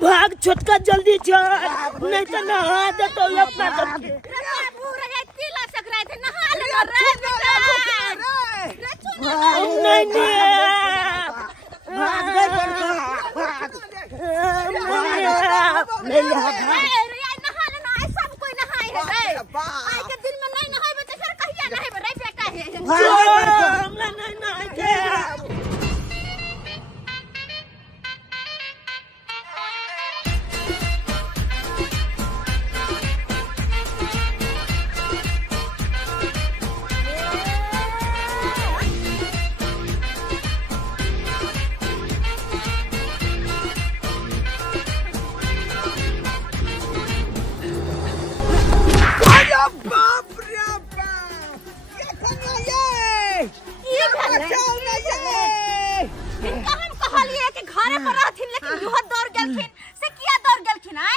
भाग छोटका जल्दी चल नहीं तो नहा दे तो अपना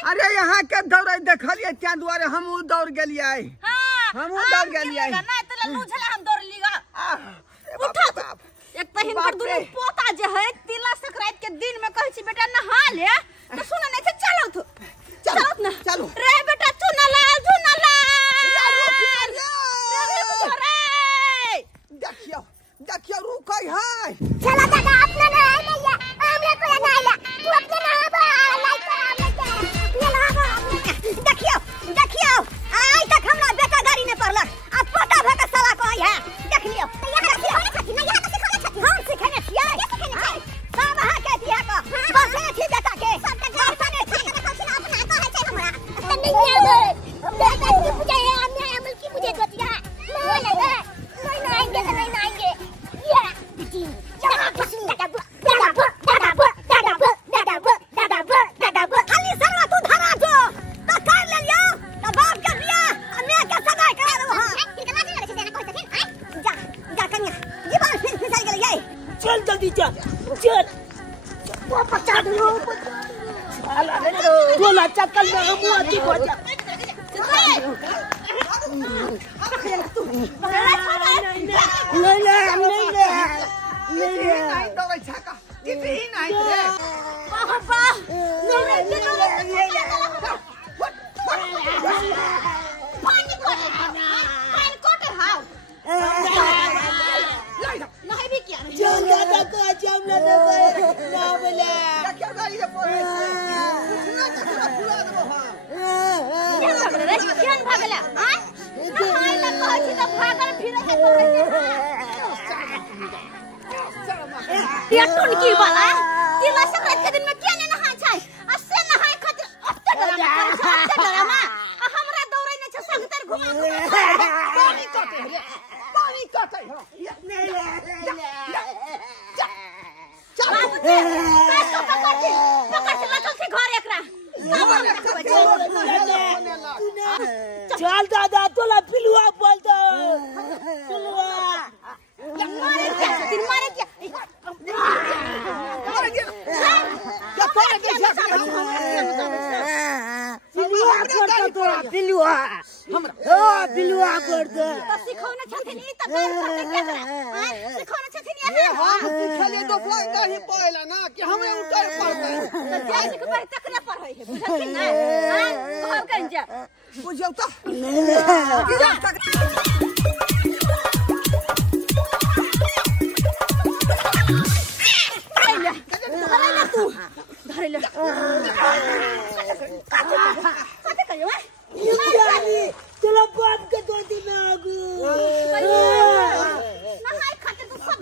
अरे यहाँ के दौड़ देखलिए क्या दुआरे हम दौड़ गलिए हम दौड़ गलिए एक तो हिनकर दुनु पोता जे है तिला संक्रांति के दिन में कहै छी बेटा नहा ले तो सुन नहीं से चलो तो चलो ना चलो रे बेटा चुनला देखियो देखियो रुकै है चला दादा अपना ना आइले हमरे को ना आइला तू अपने नहाबा लाइक अपने नहाबा देखियो देखियो आज तक हमरा बेटा गाड़ी ने पड़लक अब पता भ के साला को है देख लियो यहाँ सिखाने छथि ना यहाँ सिखाने छथि हम सिखाने छियै के सिखाने छै सब अहाँ के दिया को बसे छी बेटा के सब के घर सने छी अपना कहै छै हमरा त नहीं आबे बेटा की पूजा है हमने अमल की पूजा गोतिया नहीं लगे नहीं आएंगे तो नहीं आएंगे ये बेटी जरा पसंद दादा खाली सरवा तू धरा जो तो कर ले लियो तो बाप के बिया मैं के सगाई करा दो हां कितना दिन लगे देना कोई सकिन जा जा कन्या जीवन फिर फिसल गेल ये चल जल्दी चल वो पचा दो साला बोला चक्कर में हम आती बचा नहीं दौड़ै छका किती नहीं रे पापा पानी कोटर हाउ नहीं भी क्या चल दादा को जमना दे ना बोले क्या गाड़ी रे पोरे सुना पूरा दो हां रे केन भागला हां नहाला कहै छी त भागल फिरे के तोरे पेटुन की वाला तिला संक्रांति के दिन में क्या ने नहाय छै असे नहाय खातिर ओते डरमा हमरा दौड़ै ने छ संगतर घुमा पानी काटे हो नहीं ले चल पकड़ के लटक के घर एकरा चल दादा तोला पिलुआ बोल दो पिलुआ मारे क्या पिलुआ पिलुआ कर दे तो सिखौने छथिन ई त कर के सिखौने छथिन ये हां सिखले तो फायदा ही पहला ना कि हमें उतर पड़ता है तो जाय के पर तकने पर होय है बुझथिन ना हां कहब कन जा बुझौ त धरे ले चलो बाप के दो दिन आगू नहाय खातिर तो सब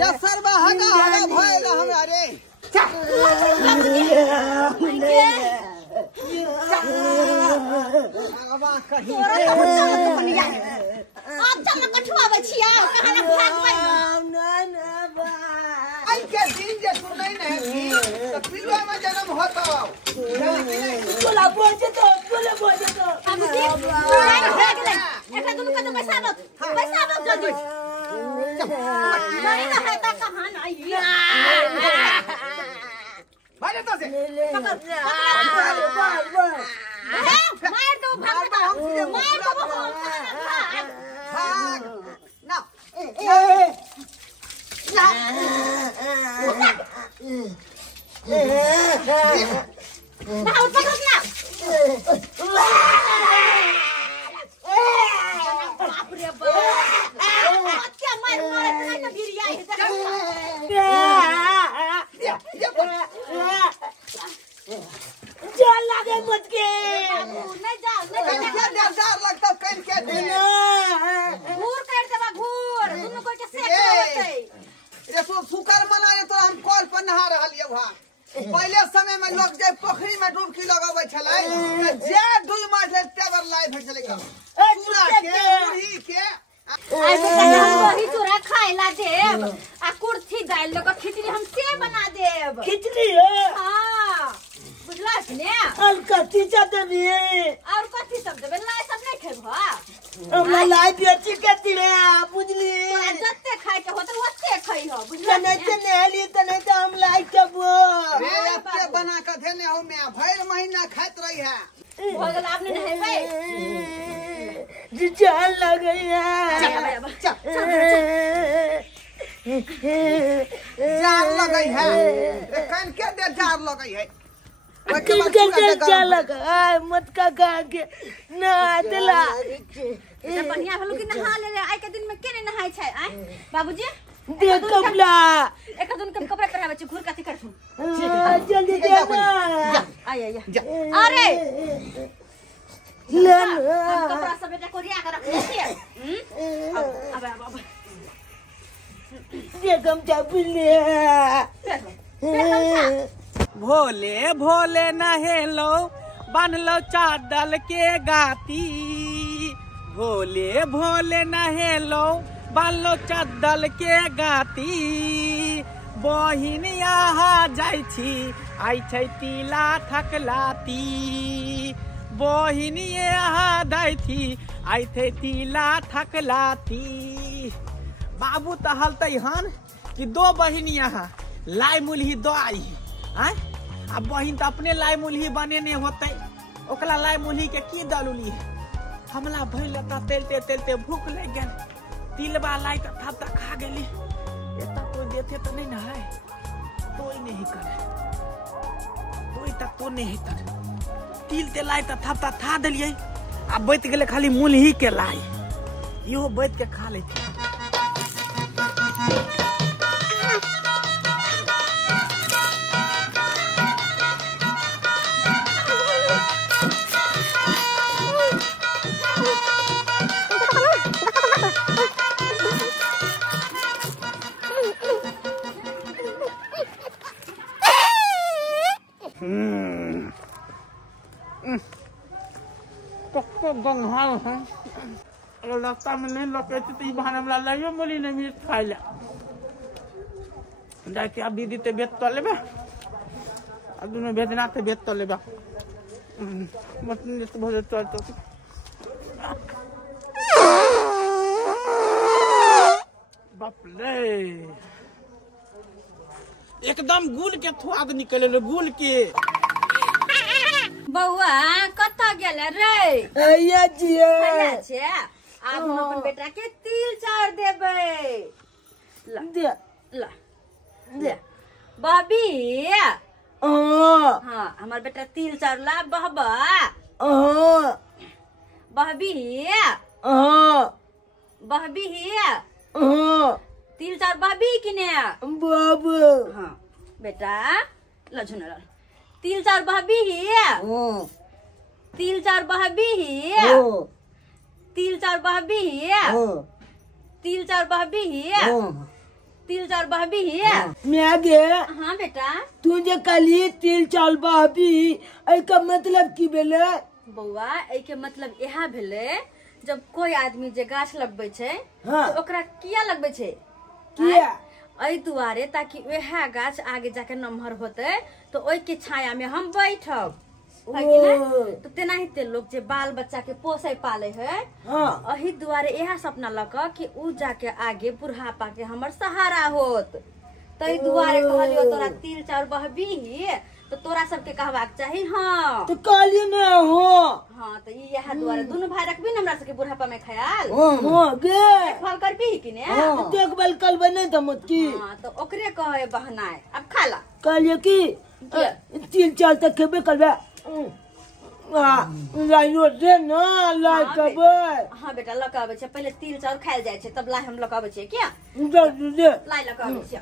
या सरबा हगा भइल हमरा रे भगवान कहीं आप चल कठुआबै छिया कहां ना भागबै आई के दिन जे तू नहीं है तो पिलुआ में जन्म होतो बोला बोल तो अब दिन भाग ले एकरा दुनु कदम पैसा लो जल्दी नहीं ना है त कहां ना आई भागे तो से मार दो भाग दो मार दो भाग ना ना पकड़ ना बाप रे बाप क्या मार मार ना गिरिया चल लगे मत के नहीं जा डर लगता कहीं के घूर कर देबा घूर दुनु कोई के सेक होतै रे सुकर मना रे तो हम कॉल पर नहा रहलिए वहां पहले समय में लोग जे पोखरी में डुबकी लगाबै छलै जे डुब मारले तेवर लाइव भेट चलै पूरा के बुढ़ी के आई तो वही तोरा खाइला देब आ कुर्सी डाल लो खिचड़ी हम से बना देब खिचड़ी है हां बुझला ने और कथी देबी और कथी सब देबे लाई सब नहीं खेबो हमरा लाई बेची के तिरे बुझली तोरा जत्ते खाइ के होत ओत्ते खइ हो बुझला तने नेहली तने त हम लाई केबो रे एते बना के देने हो मैं भर महीना खाइत रही है भगल आपने नहीं भाई जी चल लगैया जार लगई है कन के दे जार लगई है चल मत का के ना दिला बढ़िया हलो कि नहा ले आई के दिन में केने नहाय छै आय बाबूजी दे कपड़ा एक दिन के कपड़ा पहनावे छी घूर काती करथु जल्दी दे ना आय अरे ले हम कपड़ा सब बेटा कोरिया के रख छी अब ये गमछा बुले भोले भोले नहेलो बांधलो चादल के गाती भोले भोले नहेलो बांधलो चादल के गाती बहिन यहाँ जाइ छी आई छै तीला ठकलाती बहिन यहाँ जाइ छी आई थे तीला ठकलाती बाबू तो हलते हन कि दो बहिन यहाँ लाई मुलही दो आई आय अब बहिन तो अपने लाई मुलही बनेने होते ओकला लाई मुलही के की दलुली हमला भइल त तेलते तेलते भूख लग गेल तिलबा लाई त था खा गेली एता कोई देते तो नहीं ना है कोई नहीं करे कोई तक तो नहीं कर तिल ते लाई त था देलिए अब बैठ गेले खाली मुलही के लाई इहो बैठ के खा लेते गंघाल है अगर रास्ता में नहीं लगे तो बहाना हमरा लाइयो बोली नहीं मिल खाई ले जाके अब दीदी ते बेत तो लेबे अब दोनों भेजना ते बेत तो लेबे मत नहीं तो बहुत चल तो बाप रे एकदम गुल के थुआद निकले गुल के बौआ कत्ता गेले रे अइया जिया छै आब हम अपन बेटा के तिल चार देबै दे ला दे बाबी हां हमर बेटा तिल चार ला बहबा बहबी बहबी तिल चार बहबी किने बाबू हां बेटा लझुना तिल चार बहबी तिल चार बहबी तिल चार बहबी तिल चार बहबी तिल चार बहबी मैं गे हां बेटा तू जे कली तिल चार बहबी ए का मतलब की भेले बौआ ए के मतलब यह भेले जब कोई आदमी जे गाछ लगबै छै हाँ। तो ओकरा किया लगबै छै किया एहि दुआरे ताकि वह गाछ आगे जाके नमहर होते तो ओइ के छाया में हम बैठब है कि नहीं तो तेनाहिते लोग जे बाल बच्चा के पोसे पाले है एही दुआरे यह सपना लक कि उ जाके आगे बुढ़ापा के हमर सहारा होत तई दुआरे कहलियो तोरा तिल चार बहबी तो तोरा सबके कहबाक चाही हां तो कहली ने हो हां तो यह दुआरे दुनु भाई रखबी न हमरा सबके बुढ़ापा में ख्याल हां गे फल करबी कि ने देखभाल करबे नहीं त मत की हां तो ओकरे कहे बहनाए अब खाला कहलियो की तिल चाउर त खेबे करबे लाइनो दे ना लाई कबे। हां बेटा लकाबे छे पहले तिल चाउर खाइल जाय छे तब लाई हम लकाबे छे क्या दे लाई लकाबे छे।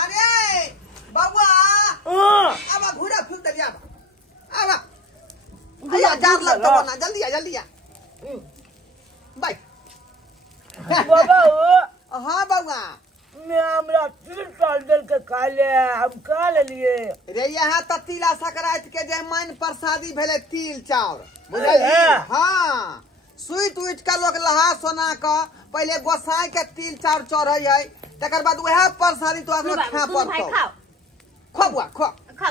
अरे बाबा अब घुरा फिर दे अब आया जार लग तो ना जल्दी आ बाय बाबा हां बाबा मैं हमरा तिल चाउर दल के खा ले हम खा लिए रे यहाँ त तिला संक्रांति के जे मन प्रसादी भेले तिल चाउर बुझलिए। हां स्वीट उइट का लोग लहा सोना का पहले गोसाई के तिल चाउर चढ़ै है तकर बाद वह प्रसादी तो आदमी खा पड़तो खो बुआ खो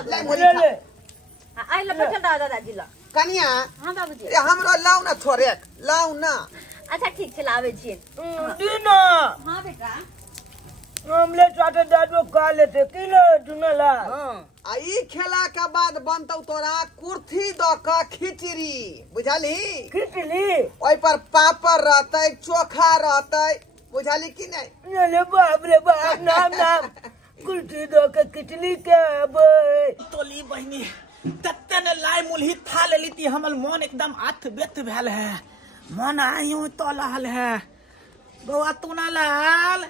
ले मोरी खा आई ल बैठल दादाजी ल कनिया। हां बाबूजी ए हमरो लाउ ना छोरे लाउ ना। अच्छा ठीक छै लावे छी दीना हां बेटा हमले चाटे दादो खा लेते किलो दुनला। आ ई खेला के बाद बनतौ तोरा कुर्थी द के खिचड़ी बुझाली खिचड़ी ओइ पर पापड़ रहतै चोखा रहतै बुझाली कि नहीं। ले बाप रे बाप नाम कुर्ती दो के खिचड़ी के तोली बहनी तत्ते ने लाई मुलही था लेली ती हमल मन एकदम आथ बेत भेल है मन आयु तो लाल है। बउआ तू ना लाल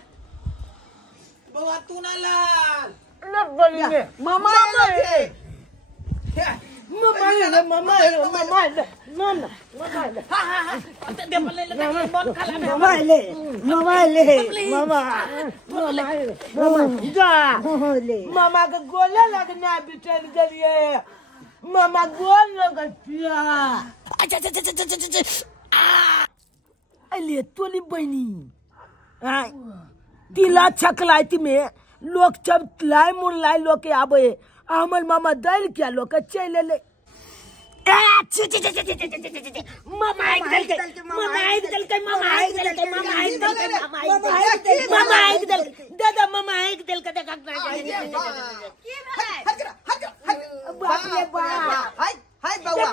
न बोलिए मामा रे मामा के गोले लगना बिचल करिए मामा गोल लगतिया। अले तोली बहनी तिला छकलाइत में लोग जब लाई मुन लाई लोग के आबे हमर मामा दल क्या लोग के चले ले मामा एक दल के दादा मामा एक दल के देखा बाप रे बाप हाय बाबा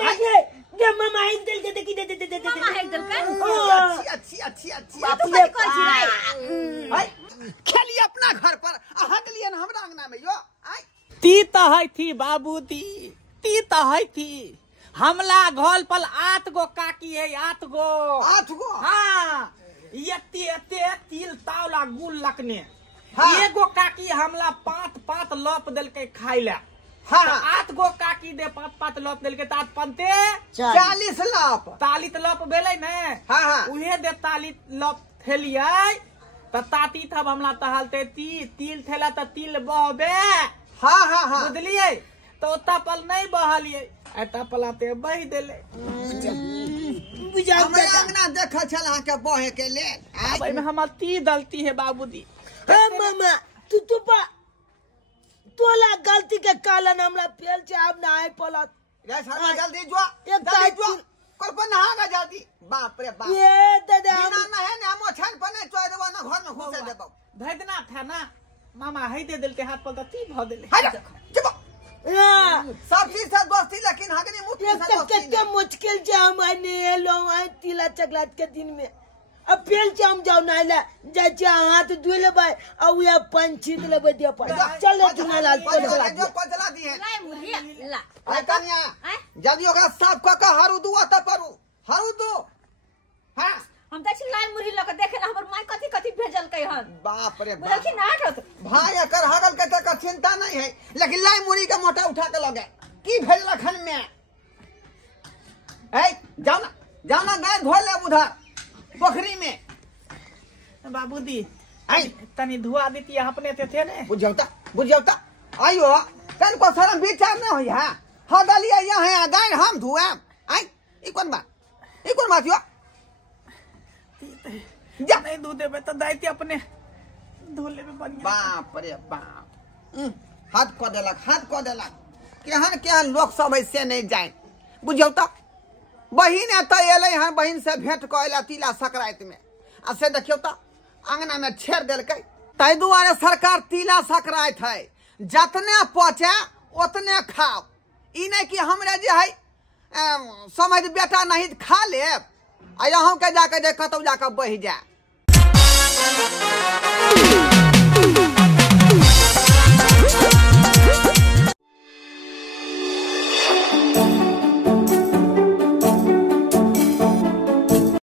दे मामा एक दल के देखी दे मामा एक दल का अच्छी बाप रे हाय खेली अपना घर पर हट लिए ना हमरा अंगना में यो आई ती तहै थी बाबू ती तहै थी हमला घोल पल 8 गो काकी है 8 गो हाँ ये तिल तावला गुल लकने एगो काकी हमला 5 लप देल के खाई ले। हाँ 8 गो काकी दे 5 लप देल के तात पंते 40 लप 40 लप भेलै ने। हाँ उहे दे 40 लप थेलियै त ताती थब हमला तहलते तिल थेला त तिल बहबे। हाँ बुझलिए तो तपल नहीं बहलिए एटा पलाते बह देले हमरा अंगना देखा छल अहाँ के बहे के ले अब में हमर ती दलती है बाबूजी। हे मामा तू तोला गलती के कारण हमरा फेल छ अब ना आइ पलत रे साला जल्दी जो कोई पर नहागा जल्दी बाप रे बाप ये दादा बिना नहे ने हम छन पर नहीं चोय देबो ना घर में घुसे देबो भैदना था ना मामा है दे दिल के हाथ पर ती भ देले हाय जब सब चीज से दोस्ती लेकिन हगनी मुट्ठी से दोस्ती कितना मुश्किल से हम ने लो तिला चकलात के दिन में अब फेल से हम जाओ नाला जा हाथ धुल लेबै आ उया पंछी लेबै दे पर चल तू नाला जो पजला दी है लाई मुरिया ला आ कन्या जल्दी ओकरा साफ क के हरू दू त परू हरू दू। हां हम त लाई मुरी लक देखे हमर माय कथि भेजल कै हन बाप रे बाप बोलखिन आठत भाई एकर हगल के त चिंता नहीं है लेकिन लाई मुरी के मोटा उठा के लगे की भेजला खन में ए जाओ ना गाय धो ले उधर पोखरी में बाबूजी आई तनी धुआ देती अपने थे ने बुझौता आइयो तन को शर्म विचार न होई है हदलिया यहाँ गाय हम धुआ आई ई कोन बात यो जा नहीं दूध देबे तो दाइती अपने धोले में बढ़िया। बाप रे बाप हाथ को देलक केहन लोग सब ऐसे नहीं जाए बुझौता बहिन एत एलै हन बहिन से भेंट कइला तिला संक्रांति में आ से देखियो त अंगना में छेड़ देलकै ताहि दुआरे सरकार तिला संक्रांति है जतने पचे उतने खाओ ई नहीं कि हमरे जे है समझ बेटा नहीं खा लेब आ यहाँ के जाके कतौ जाके बह जाए।